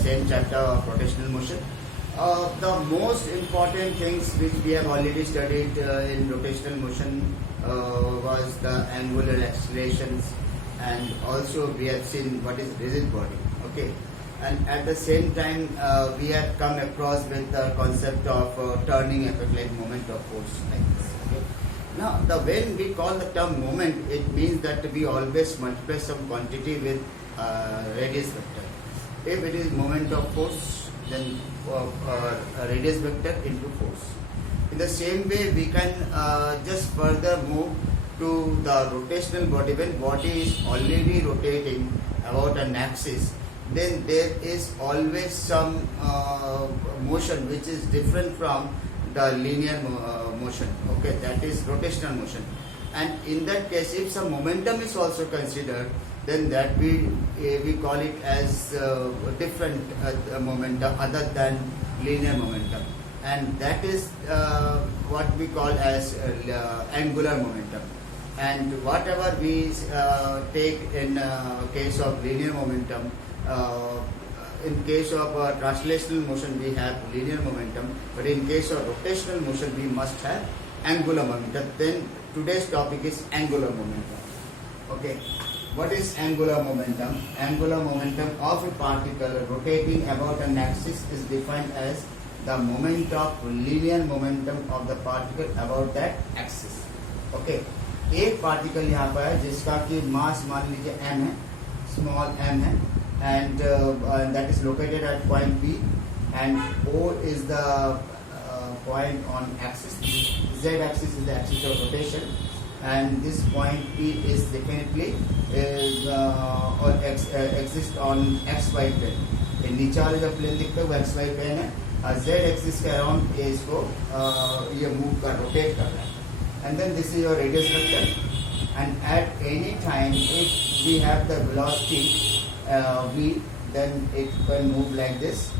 same chapter of rotational motion. The most important things which we have already studied in rotational motion was the angular accelerations, and also we have seen what is rigid body. Okay, and at the same time we have come across with the concept of turning effect, like moment of force, like this. Okay? Now, when we call the term moment, it means that we always multiply some quantity with radius vector. If it is moment of force, then radius vector into force. In the same way, we can just further move to the rotational body. When body is already rotating about an axis, then there is always some motion which is different from the linear motion. Okay, that is rotational motion. And in that case, if some momentum is also considered, then that we call it as different momentum other than linear momentum, and that is what we call as angular momentum. And whatever we take in case of linear momentum, in case of translational motion we have linear momentum, but in case of rotational motion we must have angular momentum. Then today's topic is angular momentum. Okay, what is angular momentum? Angular momentum of a particle rotating about an axis is defined as the moment of linear momentum of the particle about that axis. Okay, एक पार्टिकल यहाँ पर है जिसका कि मास मान लीजिए m है, small m है, and that is located at point P, and O is the point on axis. Z axis is the axis of rotation, and this point P is definitely exists on XY plane. नीचे वाले जो प्लेन दिखता है वो XY plane है, Z axis के अराउंड इसको ये मूव कर रोटेट कर रहा है. And then this is your radius vector, and at any time if we have the velocity v, then it can move like this,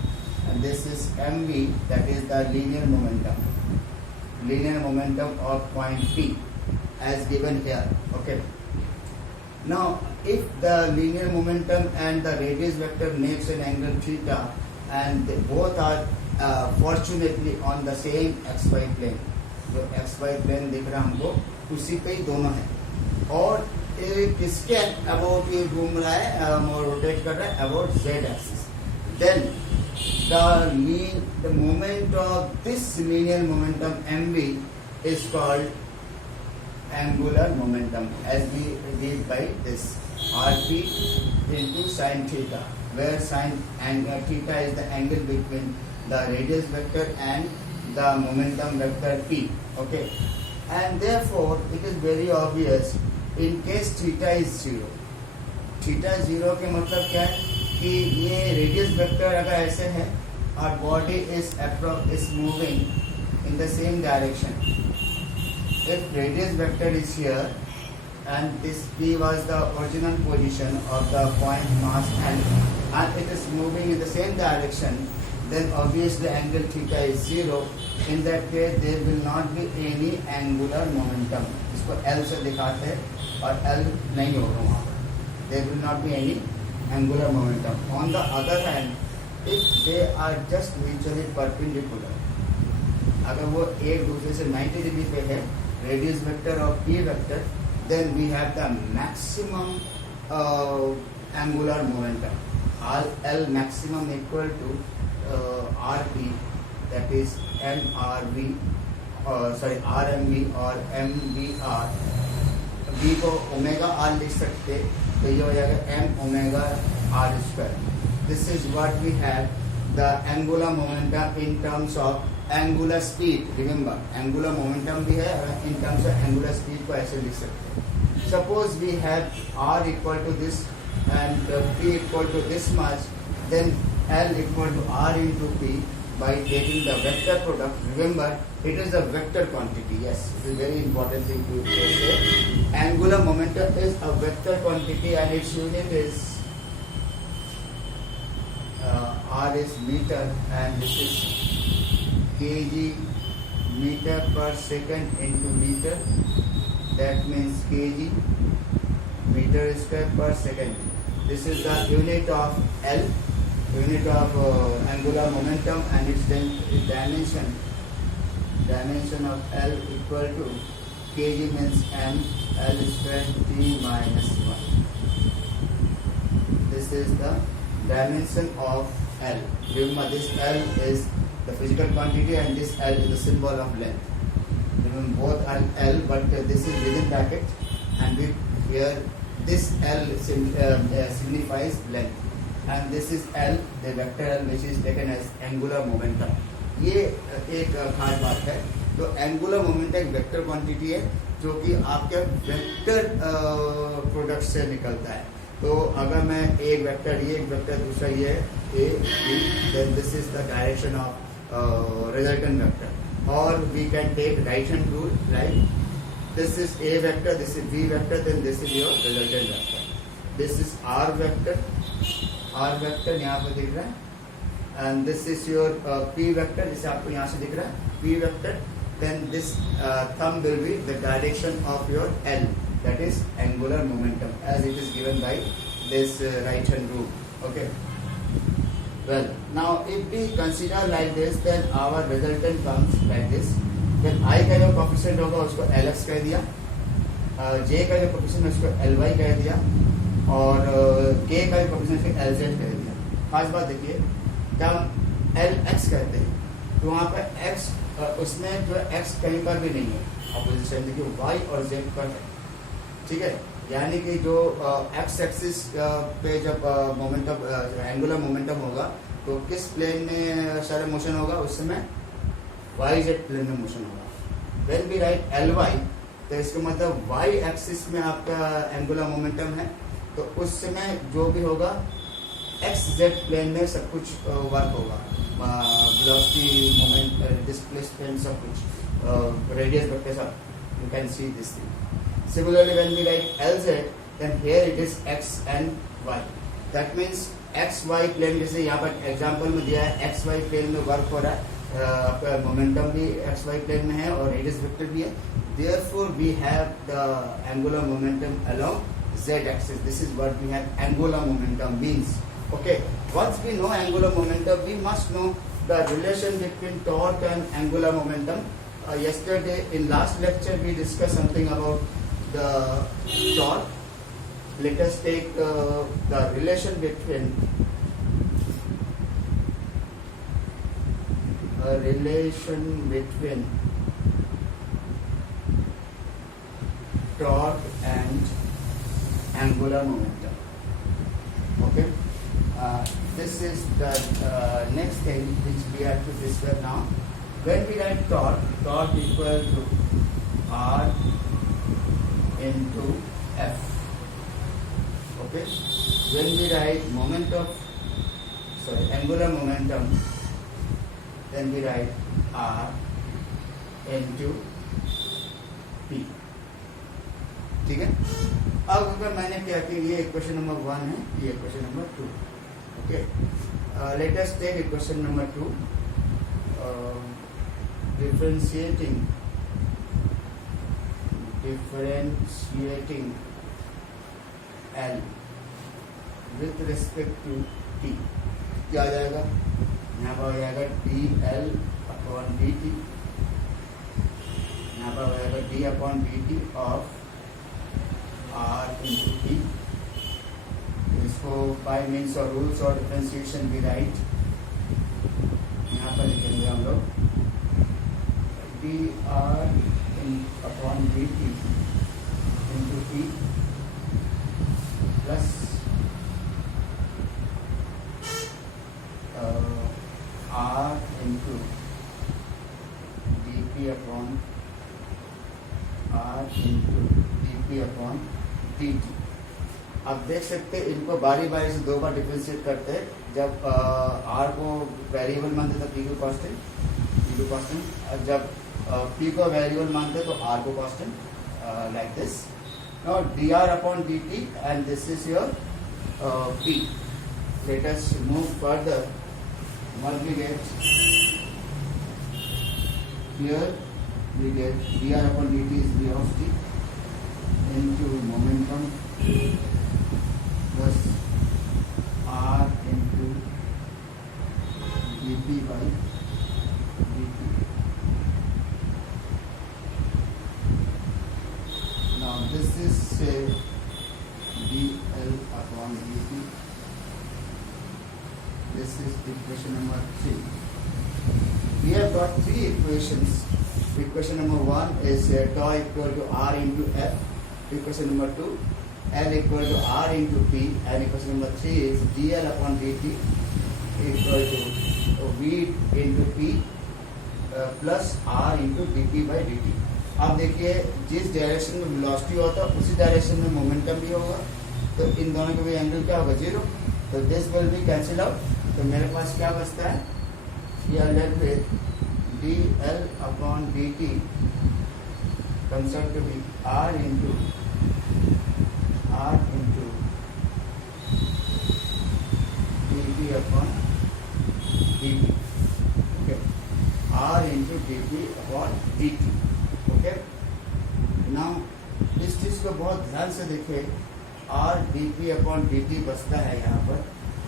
and this is mv, that is the linear momentum of point P as given here. Okay, now if the linear momentum and the radius vector makes an angle theta, and they both are fortunately on the same xy plane, जो xy plane दिख रहा है हमको उसी पे ही दोनों है, और किसके अबाउट ये घूम रहा है, रोटेट कर रहा है about z axis, then the moment of this linear momentum mv is called angular momentum, as we did by this rp into sin theta, where sin angle theta is the angle between the radius vector and the momentum vector p. Okay, and therefore it is very obvious in case theta is 0. थीटा 0 के मतलब क्या है कि ये radius vector अगर ऐसे है और body is moving in the same direction. If radius vector is here and this p was the original position of the point mass and it is moving in the same direction, then obviously angle theta is 0. In that case there will not be any angular momentum. इसको L से दिखाते हैं और L नहीं होगा वहाँ पर. There will not be any angular momentum. On the other hand, if they are just mutually perpendicular, अगर वो एक दूसरे से 90 डिग्री पे है, radius vector और p vector, then we have the maximum angular momentum. L maximum equal to rp, that is mrv, rmv or mvr. v को omega r लिख सकते, तो ये हो जाएगा m omega r square. This is what we have the angular momentum in terms of angular speed. Remember, angular momentum भी है, in terms of angular speed को ऐसे लिख सकते. Suppose we have r equal to this and p equal to this much, then L equal to r into p by taking the vector product. Remember, it is a vector quantity. Yes, it is a very important thing to say. Angular momentum is a vector quantity and its unit is r is meter, and this is kg meter per second into meter. That means kg meter square per second. This is the unit of L, unit of angular momentum, and its dimension of L equal to kg means m L square t minus 1. This is the dimension of L. Remember, this L is the physical quantity and this L is the symbol of length. Remember, both are L, but this is within bracket, and we here this L signifies length, and this is L, the vector L, which is taken as angular momentum. ये एक खास बात है. तो angular momentum एक vector quantity है जो कि आपके वेक्टर प्रोडक्ट से निकलता है. तो अगर मैं एक वेक्टर, ये एक वेक्टर, दूसरा ये A B, then this is the direction of resultant vector. और we can take right hand rule like this is A vector, this is B vector, then this is your resultant vector. This is R vector यहाँ पे दिख रहा है, and this is your P vector, जिसे आपको यहाँ से दिख रहा है P vector. Then this thumb will be the direction of your L, that is angular momentum, as it is given by this right hand rule. Okay. Well, now if we consider like this, then our resultant comes like this. जब I का जो कोफिशिएंट होगा उसको LX कह दिया, J का जो कोफिशिएंट है उसको LY कह दिया, और K का जो कोफिशिएंट है LZ कह दिया. खास बात देखिए, जब LX कहते हैं तो वहाँ पे X उसमें जो X कहीं पर भी नहीं है, अपोजिशन देखिए Y और Z पर है. ठीक है, यानी कि जो X एक्सिस पे जब मोमेंटम एंगुलर मोमेंटम होगा तो किस प्लेन में सारे मोशन होगा, उस समय YZ प्लेन में मोशन होगा. When we write Ly, तो इसका मतलब Y एक्सिस में आपका एंगुलर मोमेंटम है, तो उस समय जो भी होगा XZ प्लेन में सब कुछ वर्क होगा, वेलोसिटी, मोमेंट, डिस्प्लेसमेंट, सब कुछ, रेडियस वेक्टर सब. You can see this thing. Similarly, when we write LZ, then here it is X and Y. That means XY plane, जैसे यहाँ पर एग्जाम्पल में दिया है XY प्लेन में वर्क हो रहा है, आपका मोमेंटम भी XY प्लेन में है और रेडियस वेक्टर भी है. Therefore, we have the angular momentum along Z axis. This is what we have angular momentum means. Okay. Once we know angular momentum, we must know the relation between torque and angular momentum. Yesterday in last lecture we discussed something about the torque. Let us take the relation between torque and angular momentum. Okay. This is the next thing which we have to discuss now. When we write torque equal to R into F. Okay. When we write angular momentum, then we write R into P. ठीक है. अब अगर मैंने क्या किया, ये equation number 1 है, ये equation number 2. Okay. Let us take equation number 2. differentiating L with respect to T. क्या आ जाएगा, यहाँ पर आ जाएगा dl अपॉन dt, यहाँ पर आ जाएगा d upon dt of R into T. इसको बाय मीन्स और रूल्स और डिफरेंशिएशन भी राइट यहाँ पर लिखेंगे हम लोग dr upon dt into T plus R into dp upon R into dp upon dt. आप देख सकते हैं इनको बारी बारी से दो बार डिफरेंशिएट करते हैं. जब R को वेरिएबल मानते तो P को कांस्टेंट, और जब P को वेरिएबल मानते तो R को constant, like this. Now dr upon dt and this is your P. Let us move further. What we get here, we get dr upon dt is velocity into momentum plus R into dp by dt. Now this is say dl upon dt. This is equation number 3. We have got three equations. Equation number 1 is tau equal to r into f. Equation number 2, L equal to r into p. And equation number 3 is dl upon dt equal to v into p plus r into dp by dt. अब देखिए जिस डायरेक्शन में वेलोसिटी होता है उसी डायरेक्शन में मोमेंटम भी होगा, तो इन दोनों के भी एंगल क्या होगा, जीरो. तो this will be cancel out. तो मेरे पास क्या बचता है, we are left with dl upon dt comes out to be r into dp upon dt. Okay, r into dp upon dt. Okay, now इस चीज को बहुत ध्यान से देखिए. r dp upon dt बचता है यहाँ पर,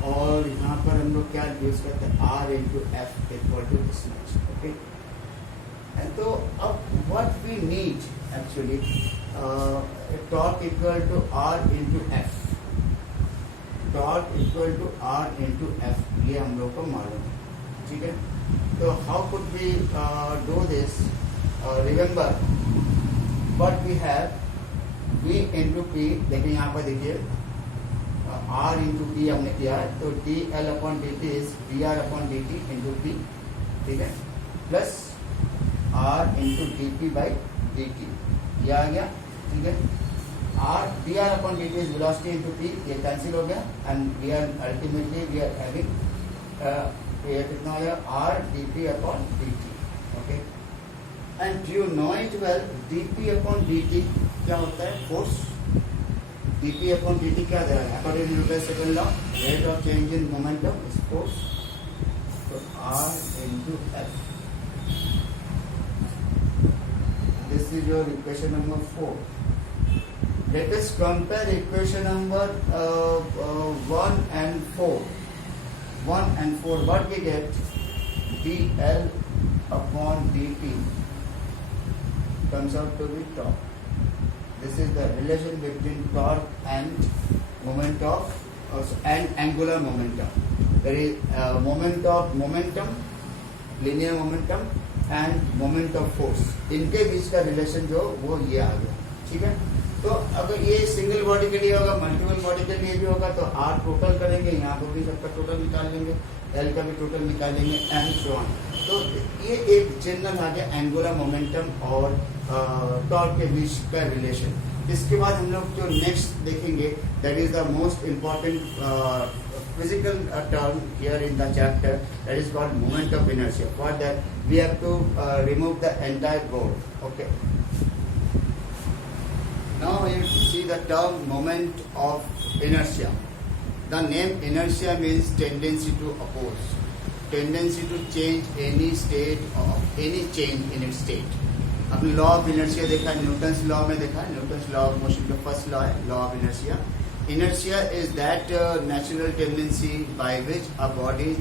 और यहाँ पर हम लोग क्या यूज करते हैं, r into f equal to this much. Okay, and तो अब what we need actually torque equal to r into f. Torque equal to r into f, ये हम लोग को मालूम है. ठीक है, तो how could we do this. Remember what we have, v into p. देखिए यहाँ पर देखिए r इंटू पी हमने किया है, तो D L upon D T is D R upon D T into P. ठीक है, plus r into D P by D T, ये आ गया. ठीक है, r D R upon D T is velocity into P, ये cancel हो गया. And we are ultimately we are having ये कितना हो गया, r D P upon D T. Okay, and you know it well, D P upon D T क्या होता है, फोर्स. dp upon dt क्या दे रहा है, according to Newton second law, rate of change in momentum is force. तो r into f. This is your equation number 4. Let us compare equation number 1 and 4. 1 and 4, what we get, dl upon dt comes out to be torque. This is the relation between torque and moment of and angular momentum. There is moment of momentum, linear momentum and moment of force. इनके बीच का रिलेशन जो वो ये आ गया. ठीक है, तो अगर ये सिंगल बॉडी के लिए होगा, मल्टीपल बॉडी के लिए भी होगा, तो R टोटल करेंगे, यहाँ पर भी सबका टोटल निकाल लेंगे, L का भी टोटल निकालेंगे एंड सो ऑन. तो ये एक जनरल आ गया एंगुलर मोमेंटम और टॉर्क के बीच का रिलेशन. इसके बाद हम लोग जो नेक्स्ट देखेंगे, that is the most important physical term here in the chapter, that is called moment of inertia. For that we have to remove the entire board. Okay, now you see the term moment of inertia. The name inertia means tendency to oppose, tendency to change any state of any change in its state. आपने law of inertia देखा, Newton's law में देखा, Newton's law of motion का first law है law of inertia. Inertia is that natural tendency by which a body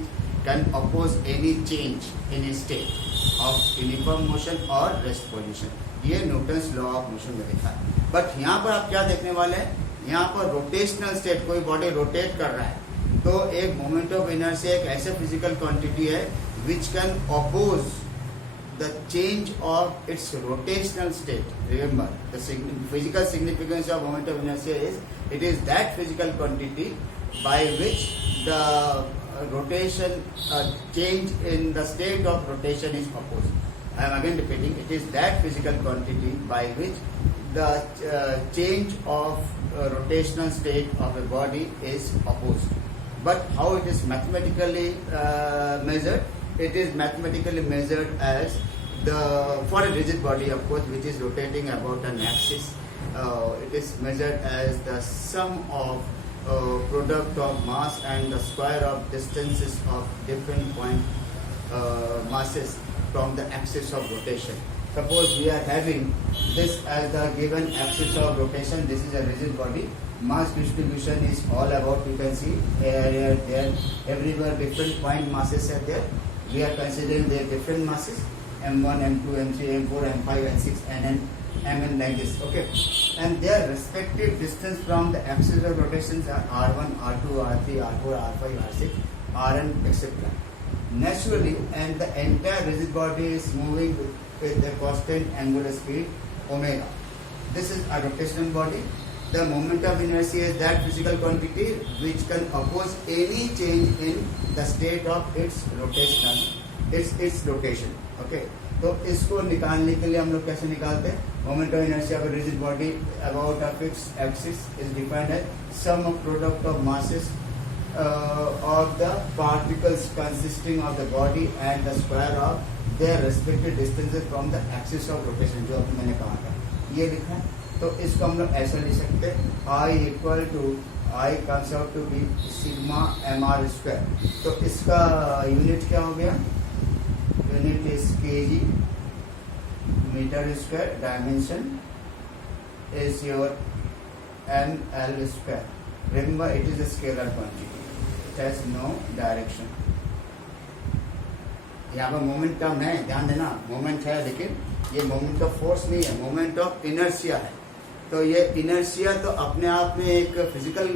can oppose any change in its state of uniform motion or rest position. ये Newton's law of motion में देखा है. बट यहाँ पर आप क्या देखने वाले हैं, यहाँ पर रोटेशनल स्टेट, कोई बॉडी रोटेट कर रहा है, तो एक मोमेंट ऑफ इनर्शिया एक ऐसा फिजिकल क्वांटिटी है which can oppose the change of its rotational state. Remember, the physical significance of moment of inertia is it is that physical quantity by which the rotation change in the state of rotation is opposed. I am again repeating, it is that physical quantity by which the change of rotational state of a body is opposed. But how it is mathematically measured? It is mathematically measured as for a rigid body, of course, which is rotating about an axis. It is measured as the sum of product of mass and the square of distances of different point masses from the axis of rotation. Suppose we are having this as the given axis of rotation. This is a rigid body. Mass distribution is all about, you can see here, there, everywhere different point masses are there. we are considering their different masses m1, m2, m3, m4, m5, m6, nn, mn like this. Okay, and their respective distance from the axis of rotations are r1, r2, r3, r4, r5, r6, rn, etc. Naturally, and the entire rigid body is moving with a constant angular speed omega. This is a rotational body. The moment of inertia is that physical quantity which can oppose any change in the state of its rotation. Okay, तो इसको निकालने के लिए हम लोग कैसे निकालते हैं? Moment of inertia of rigid body about a fixed axis is defined as sum of product of masses of the particles consisting of the body and the square of their respective distances from the axis of rotation, जो अभी मैंने कहा था ये लिखा है. तो इसको हम लोग ऐसा लिख सकते हैं, I equal to I comes out to be sigma mr square. तो इसका यूनिट क्या हो गया? Unit is kg metre square. Dimension is your ml square. Remember, it is a scalar quantity. It has no direction. यहाँ पर मोमेंटम है, ध्यान देना, मोमेंट है, लेकिन ये मोमेंट ऑफ फोर्स नहीं है, मोमेंट ऑफ इनर्शिया है. तो ये इनर्शिया तो अपने आप में एक फिजिकल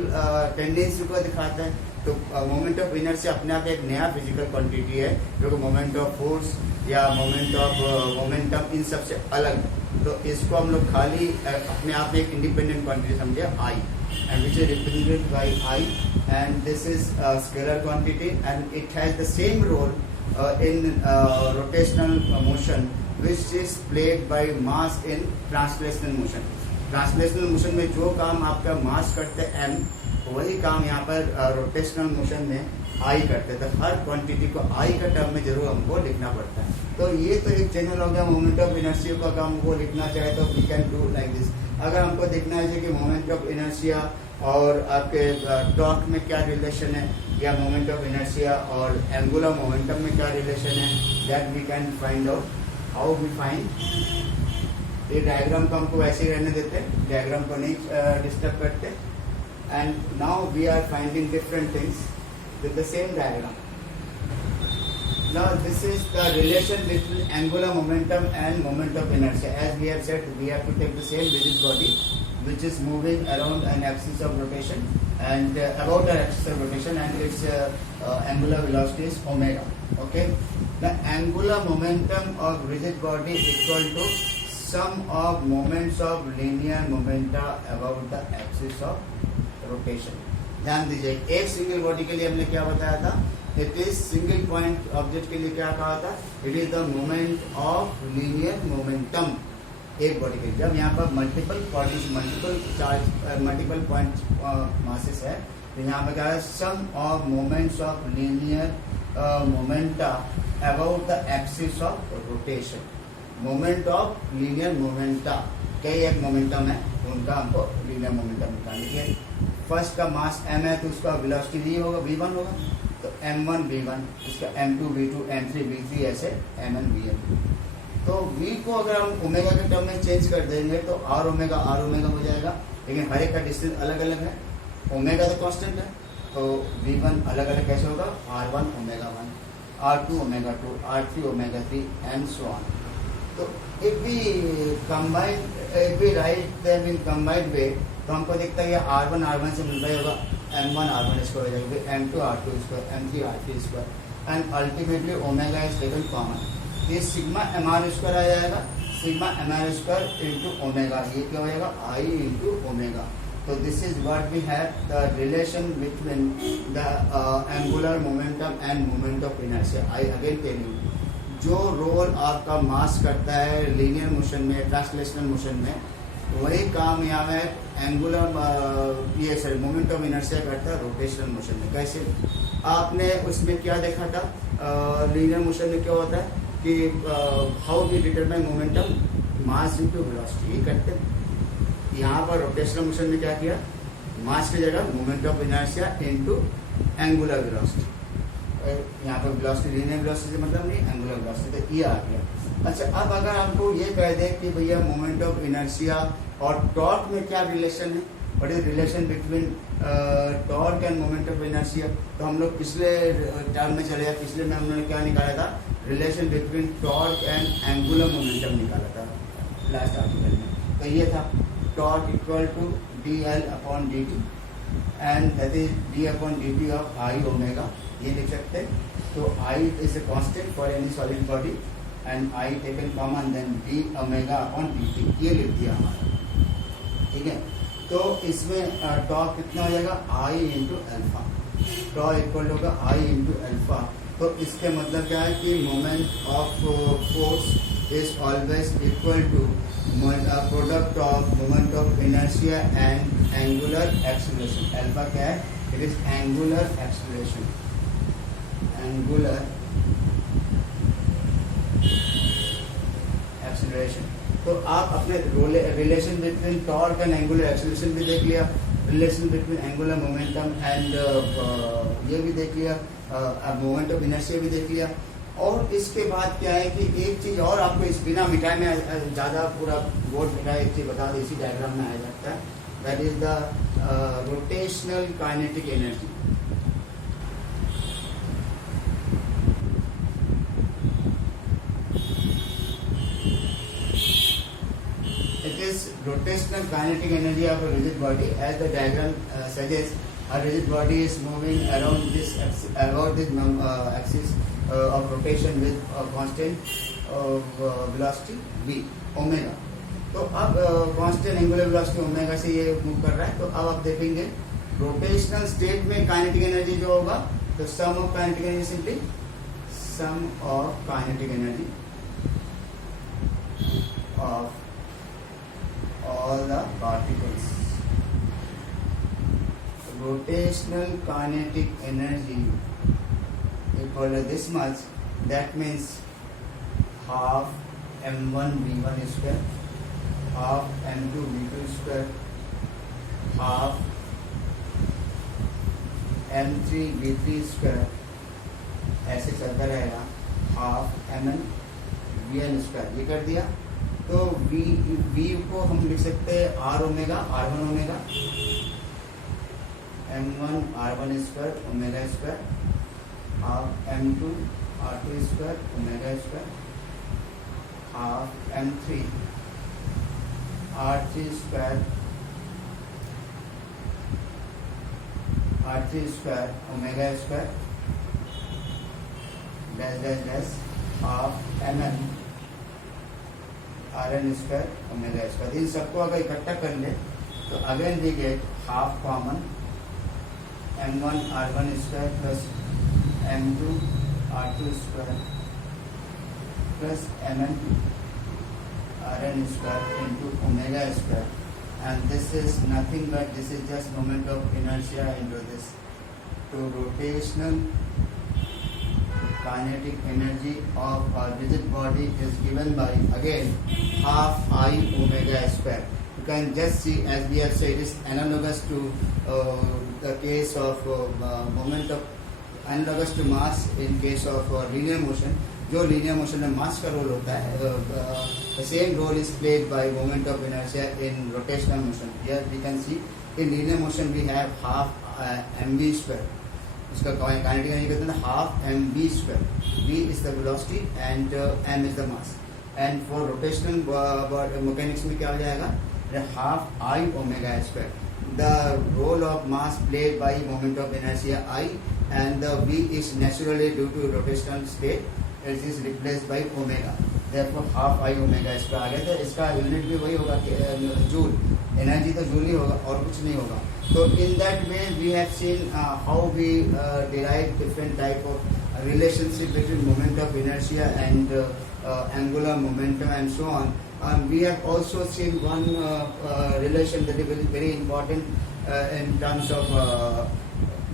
टेंडेंसी को दिखाता है. तो मोमेंट ऑफ इनर्शिया अपने आप एक नया फिजिकल क्वांटिटी है जो कि मोमेंट ऑफ फोर्स या मोमेंट ऑफ मोमेंटम इन सबसे अलग. तो इसको हम लोग खाली अपने आप में एक इंडिपेंडेंट क्वांटिटी समझे I, and which is represented by I, and this is a scalar quantity and it has the same role in rotational motion which is played by mass in translational motion. Translational motion में जो काम आपका मास करते हैं m, वही काम यहाँ पर रोटेशनल मोशन में I करते हैं. तो हर क्वांटिटी को I का टर्म में जरूर हमको लिखना पड़ता है. तो ये तो एक जनरल हो गया मोमेंट ऑफ इनर्शिया का काम. वो लिखना चाहे तो we can do like this. अगर हमको देखना है कि मोमेंट ऑफ इनर्शिया और आपके टॉर्क में क्या रिलेशन है, या मोमेंट ऑफ इनर्शिया और एंगुलर मोमेंटम में क्या रिलेशन है, that we can find out. How we find? ये डायग्राम को हमको वैसे ही रहने देते हैं, डायग्राम को नहीं डिस्टर्ब करते. And now we are finding different things with the same diagram. Now this is the relation between angular momentum and moment of inertia. As we have said, we have to take the same rigid body which is moving around an axis of rotation and about an axis of rotation, and its angular velocity is omega. Okay, the angular momentum of rigid body is equal to sum of moments of linear momenta about the axis of rotation. ध्यान दीजिए, एक single body के लिए हमने क्या बताया था? It is single point object के लिए क्या कहा था? It is the moment of linear momentum. एक बॉडी के लिए जब यहाँ पर multiple bodies, multiple charge, multiple point masses है, तो यहाँ पर क्या है? Sum of moments of linear momenta about the axis of rotation. Moment of linear momenta, कई एक मोमेंटम है, उनका हमको लीनियर मोमेंटम निकालने के. फर्स्ट का मास m है तो उसका वेलोसिटी v होगा, v1 होगा. तो m1 v1, इसका m2 v2, m3 v3, ऐसे mn vn. तो v को अगर हम ओमेगा के टर्म में चेंज कर देंगे तो r ओमेगा हो जाएगा, लेकिन हर एक का डिस्टेंस अलग अलग है. ओमेगा तो कांस्टेंट है, तो v1 अलग अलग कैसे होगा? r1 omega 1, r2 omega 2, r3 omega 3 and so on. तो if we write them in combined way, तो हमको दिखता है कि r1 से मिल रहा होगा m1 r1 स्क्वायर हो जाएगा, m2 r2 square, m3 r3 square, and ultimately omega is taken common. ये सिग्मा mr स्क्वायर आ जाएगा, sigma mr square into omega. ये क्या हो जाएगा? I into omega. तो this is what we have the relation between the angular momentum and moment of inertia. I again tell you, जो role आपका mass करता है लीनियर मोशन में, ट्रांसलेशनल मोशन में, वही काम यहाँ में एंगुलर ये सॉरी मोमेंट ऑफ इनर्शिया करता है रोटेशनल मोशन में. कैसे? आपने उसमें क्या देखा था? लीनियर मोशन में क्या होता है कि how we determine momentum, mass into velocity करते हैं. यहाँ पर रोटेशनल मोशन में क्या किया? मास की जगह moment of inertia into angular velocity. यहाँ पर वेलोसिटी लीनियर वेलोसिटी मतलब नहीं, एंगुलर वेलोसिटी. तो ये आ गया. अच्छा, अब अगर आपको ये कह दें कि भैया मोमेंट ऑफ इनर्शिया और टॉर्क में क्या रिलेशन है, what is relation between torque and moment of inertia. तो हम लोग पिछले टर्म में चले जाए, पिछले में हमने क्या निकाला था, relation between torque and angular momentum निकाला था लास्ट आर्टिकल में। तो ये था torque equal to D L upon D T and that is D upon D T of I omega, ये लिख सकते हैं। तो I is a constant for any solid body and I taken common, then D omega upon D T, ये लिख दिया हमारा, ठीक है। तो इसमें टॉर्क कितना हो जाएगा, आई इंटू एल्फा, टॉर्क इक्वल होगा आई इंटू एल्फा। तो इसके मतलब क्या है कि moment of force is always equal to product of moment of inertia and angular acceleration. Alpha क्या है, it is angular acceleration, angular acceleration. तो आप अपने relation between torque and angular acceleration भी देख लिया, relation between angular momentum and ये भी देख लिया, मोमेंट ऑफ इनर्शिया भी देख लिया। और इसके बाद क्या है कि एक चीज और आपको इस बिना मिटाए में ज़्यादा पूरा बोर्ड मिटाए एक चीज बता दो, इसी डायग्राम में आ जाता है, that is the rotational kinetic energy. Rotational kinetic energy of a rigid body, as the diagram suggests, a rigid body is moving around this axis of rotation with a constant velocity v omega। तो अब constant angular velocity omega से ये मूव कर रहा है। तो अब आप देखेंगे रोटेशनल स्टेट में काइनेटिक एनर्जी जो होगा, तो sum of kinetic energy simply sum of kinetic energy of all the particles। Rotational kinetic energy equal to this much, that means half m1 v1 square, half m2 v2 square, half m3 v3 square, ऐसे चलता रहेगा, half mn vn square, ये कर दिया। तो v को हम लिख सकते हैं r omega r1 omega m1 r1 square omega square, half m2 r2 square omega square, half m3 r3 square omega square, dash dash dash, half mn rn square omega square. इन सबको अगर इकट्ठा कर ले तो again we get half common m1 r1 square plus m2 r2 square plus mn rn square into omega square, and this is nothing but this is just moment of inertia into this. तो rotational kinetic energy of a rigid body is given by again half I omega square. You can just see, as we have said, it is analogous to the case of moment of analogous to mass in case of linear motion। जो linear motion में mass का role होता है, the same role is played by moment of inertia in rotational motion। Here we can see in linear motion we have half mv square, इसका kinetic energy कहते हैं half M V square, v is the velocity and m is the mass. And for rotational mechanics में क्या हो जाएगा, half I omega square, the role of mass played by moment of inertia I and the v is naturally due to rotational state, it is replaced by omega, therefore half I omega square आ गया। तो इसका unit भी वही होगा, joule, energy तो जूल ही होगा और कुछ नहीं होगा। So in that way we have seen how we derive different type of relationship between moment of inertia and angular momentum and so on. We have also seen one relation that is very important in terms of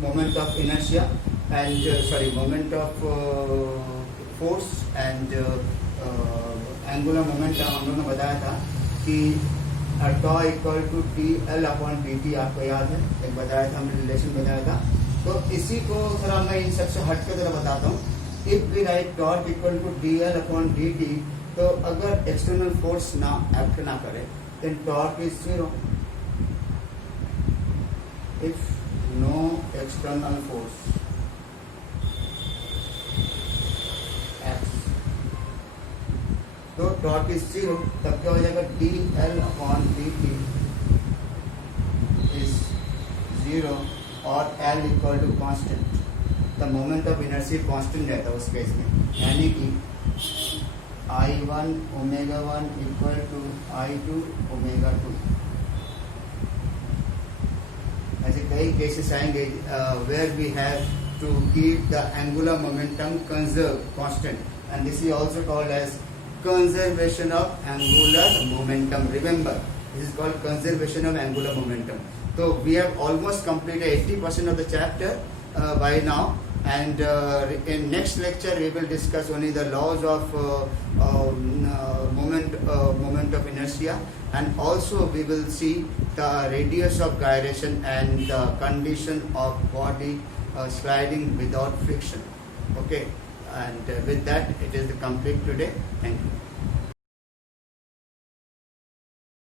moment of inertia and moment of force and angular momentum। हम लोगों ने बताया था कि tau equal to T L upon D T, आपको याद है, एक बताया था हमने, रिलेशन बताया था। तो इसी को थोड़ा मैं इन सबसे हट के तरह बताता हूँ। If we write torque equal to D L upon D T, तो अगर एक्सटर्नल फोर्स ना एक्ट ना करे then torque is zero. if no external force x, तो टॉर्क इज जीरो, तब क्या हो जाएगा dl/dt इज जीरो और L equal to constant, the moment of inertia constant रहता है उस केस में, यानी कि I1 ω1 इक्वल टू I2 ω2। ऐसे कई केसेस आएंगे where we have to keep the angular momentum conserve constant, and this is also called as conservation of angular momentum. Remember, this is called conservation of angular momentum. So we have almost completed 80% of the chapter by now, and in next lecture we will discuss only the laws of moment of inertia, and also we will see the radius of gyration and the condition of body sliding without friction. Okay. And with that, it is the complete today. Thank you.